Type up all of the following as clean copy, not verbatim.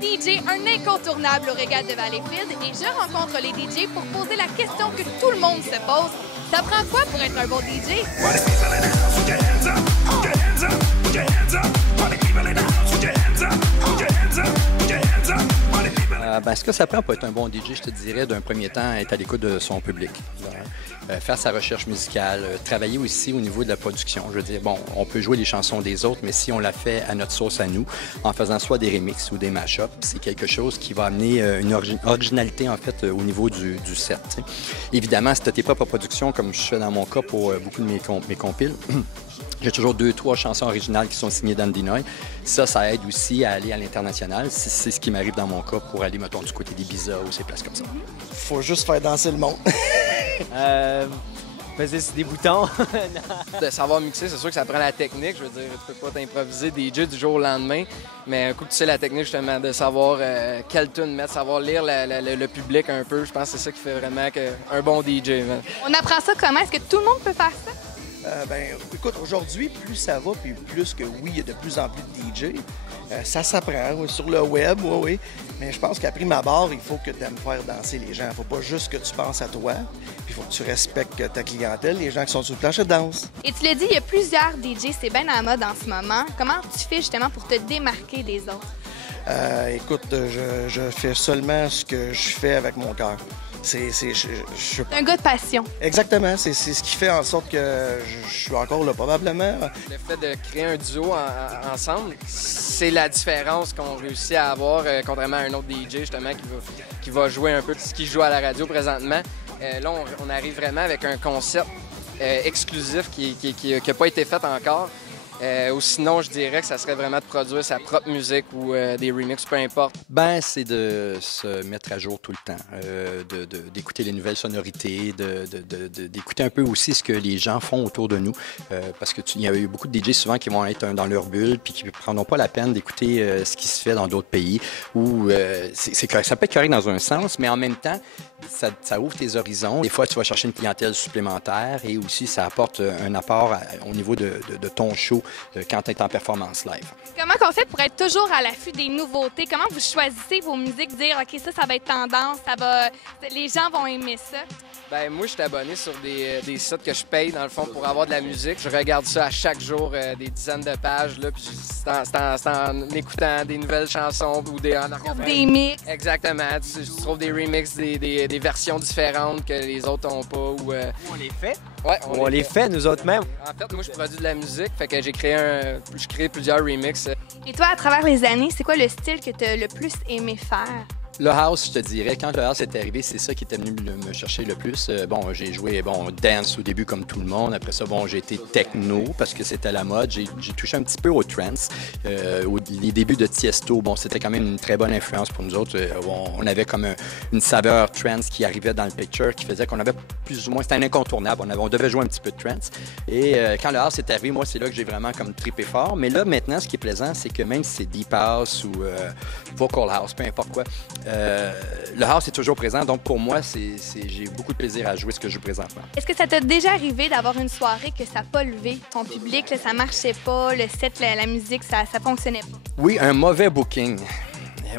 DJ, un incontournable au régal de Valleyfield, et je rencontre les DJ pour poser la question que tout le monde se pose. Ça prend quoi pour être un bon DJ? Ce que ça prend pour être un bon DJ, je te dirais, d'un premier temps, être à l'écoute de son public. Faire sa recherche musicale, travailler aussi au niveau de la production. Je veux dire, bon, on peut jouer les chansons des autres, mais si on la fait à notre sauce à nous, en faisant soit des remixes ou des mash-ups, c'est quelque chose qui va amener une originalité, en fait, au niveau du set. T'sais. Évidemment, si tu as tes propres productions, comme je fais dans mon cas pour beaucoup de mes compiles, j'ai toujours 2-3 chansons originales qui sont signées Dan Dinoy. Ça aide aussi à aller à l'international. C'est ce qui m'arrive dans mon cas pour aller, mettons, du côté des Ibiza ou ces places comme ça. Faut juste faire danser le monde. Peser sur des boutons. De savoir mixer, c'est sûr que ça prend la technique. Je veux dire, tu peux pas t'improviser DJ du jour au lendemain. Mais un coup que tu sais la technique, justement, de savoir quelle tune mettre, savoir lire le public un peu, je pense que c'est ça qui fait vraiment un bon DJ. Man. On apprend ça comment? Est-ce que tout le monde peut faire ça? Écoute, aujourd'hui, plus ça va, puis plus que oui, il y a de plus en plus de DJ. Ça s'apprend, oui, sur le web, oui. Mais je pense qu'à prime abord, il faut que tu aimes faire danser les gens. Il ne faut pas juste que tu penses à toi, puis il faut que tu respectes ta clientèle, les gens qui sont sur le plancher de danse. Et tu l'as dit, il y a plusieurs DJ, c'est bien à la mode en ce moment. Comment tu fais justement pour te démarquer des autres? Écoute, je fais seulement ce que je fais avec mon cœur. C'est un gars de passion. Exactement. C'est ce qui fait en sorte que je suis encore là, probablement. Le fait de créer un duo ensemble, c'est la différence qu'on réussit à avoir, contrairement à un autre DJ, justement, qui va jouer un peu ce qu'il joue à la radio présentement. Là, on arrive vraiment avec un concept exclusif qui n'a pas été fait encore. Ou sinon, je dirais que ça serait vraiment de produire sa propre musique ou des remixes, peu importe. C'est de se mettre à jour tout le temps, d'écouter les nouvelles sonorités, d'écouter un peu aussi ce que les gens font autour de nous. Parce qu'il y a eu beaucoup de DJ souvent qui vont être dans leur bulle puis qui ne prendront pas la peine d'écouter ce qui se fait dans d'autres pays. Ou ça peut être correct dans un sens, mais en même temps, ça ouvre tes horizons. Des fois, tu vas chercher une clientèle supplémentaire et aussi ça apporte un apport au niveau de ton show quand tu es en performance live. Comment on fait pour être toujours à l'affût des nouveautés? Comment vous choisissez vos musiques, dire « OK, ça va être tendance, les gens vont aimer ça ». Moi, je suis abonné sur des sites que je paye, dans le fond, pour avoir de la musique. Je regarde ça à chaque jour, des dizaines de pages, là, puis c'est en écoutant des nouvelles chansons ou des mix. Exactement. Tu trouves des remixes, des versions différentes que les autres n'ont pas. On les fait? Oui, on les fait, nous autres même. En fait, moi, je produis de la musique, fait que j'ai créé plusieurs remixes. Et toi, à travers les années, c'est quoi le style que tu as le plus aimé faire? Le house, je te dirais, quand le house est arrivé, c'est ça qui était venu me chercher le plus. J'ai joué dance au début comme tout le monde. Après ça, j'ai été techno parce que c'était la mode. J'ai touché un petit peu au trance. Les débuts de Tiesto, c'était quand même une très bonne influence pour nous autres. On avait comme une saveur trance qui arrivait dans le picture qui faisait qu'on avait plus ou moins, c'était un incontournable. On devait jouer un petit peu de trance. Et quand le house est arrivé, moi, c'est là que j'ai vraiment comme trippé fort. Mais là, maintenant, ce qui est plaisant, c'est que même si c'est deep house ou vocal house, peu importe quoi, le house est toujours présent, donc pour moi, j'ai beaucoup de plaisir à jouer ce que je joue présentement. Est-ce que ça t'est déjà arrivé d'avoir une soirée que ça n'a pas levé ton public, là, ça marchait pas, le set, la musique, ça fonctionnait pas? Oui, un mauvais booking.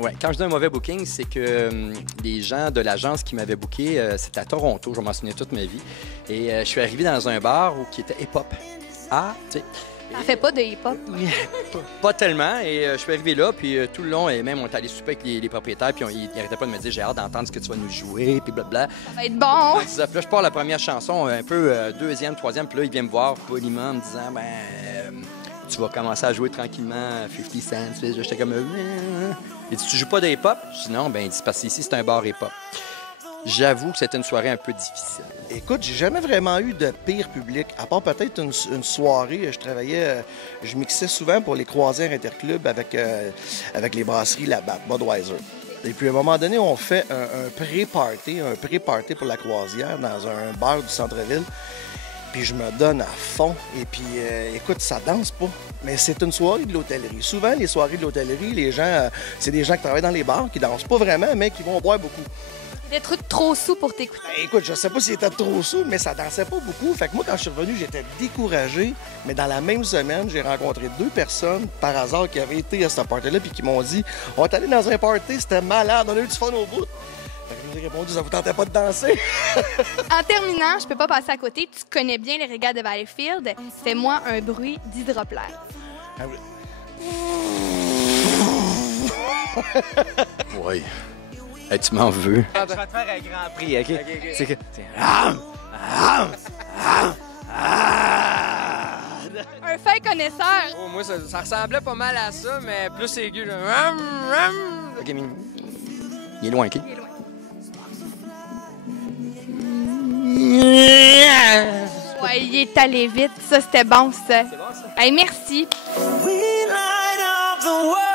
Ouais, quand je dis un mauvais booking, c'est que les gens de l'agence qui m'avaient booké, c'était à Toronto, je m'en souviens toute ma vie, et je suis arrivé dans un bar qui était hip-hop. Ah, tu sais. Ça fait pas de hip-hop? Pas tellement. Et je suis arrivé là, puis tout le long, et même on est allé souper avec les propriétaires, puis ils n'arrêtaient pas de me dire « J'ai hâte d'entendre ce que tu vas nous jouer », puis blablabla. Ça va être bon! Puis là, je pars la première chanson, un peu deuxième, troisième, puis là, il vient me voir poliment en me disant « tu vas commencer à jouer tranquillement 50 Cent. » J'étais comme « Il dit « Tu joues pas de hip-hop? » Je dis « Non, il dit « Parce qu'ici, c'est un bar hip-hop. » J'avoue que c'était une soirée un peu difficile. Écoute, j'ai jamais vraiment eu de pire public, à part peut-être une soirée. Je mixais souvent pour les croisières interclubs avec les brasseries Labatt, Budweiser. Et puis, à un moment donné, on fait un pré-party pour la croisière dans un bar du centre-ville. Puis je me donne à fond. Et puis, écoute, ça danse pas. Mais c'est une soirée de l'hôtellerie. Souvent, les soirées de l'hôtellerie, les gens, c'est des gens qui travaillent dans les bars, qui dansent pas vraiment, mais qui vont boire beaucoup. D'être trop sous pour t'écouter. Ben, écoute, je sais pas s'il était trop sous, mais ça dansait pas beaucoup. Fait que moi, quand je suis revenu, j'étais découragé. Mais dans la même semaine, j'ai rencontré 2 personnes, par hasard, qui avaient été à ce party-là puis qui m'ont dit « On est allé dans un party, c'était malade, on a eu du fun au bout. » Fait que je leur ai répondu « Ça vous tentait pas de danser? » En terminant, je peux pas passer à côté. Tu connais bien les régates de Valleyfield. Fais-moi un bruit d'hydroplaire. Ah oui. Oui. Hey, tu m'en veux. Je vais te faire un grand prix, OK? C'est que... Un fin connaisseur. Oh, moi, ça ressemblait pas mal à ça, mais plus aigu. Là. OK, mais il est loin, OK? Il est loin. Ouais, il est allé vite. Ça, c'était bon, ça. C'est bon, ça? Hey, merci. We light up the world.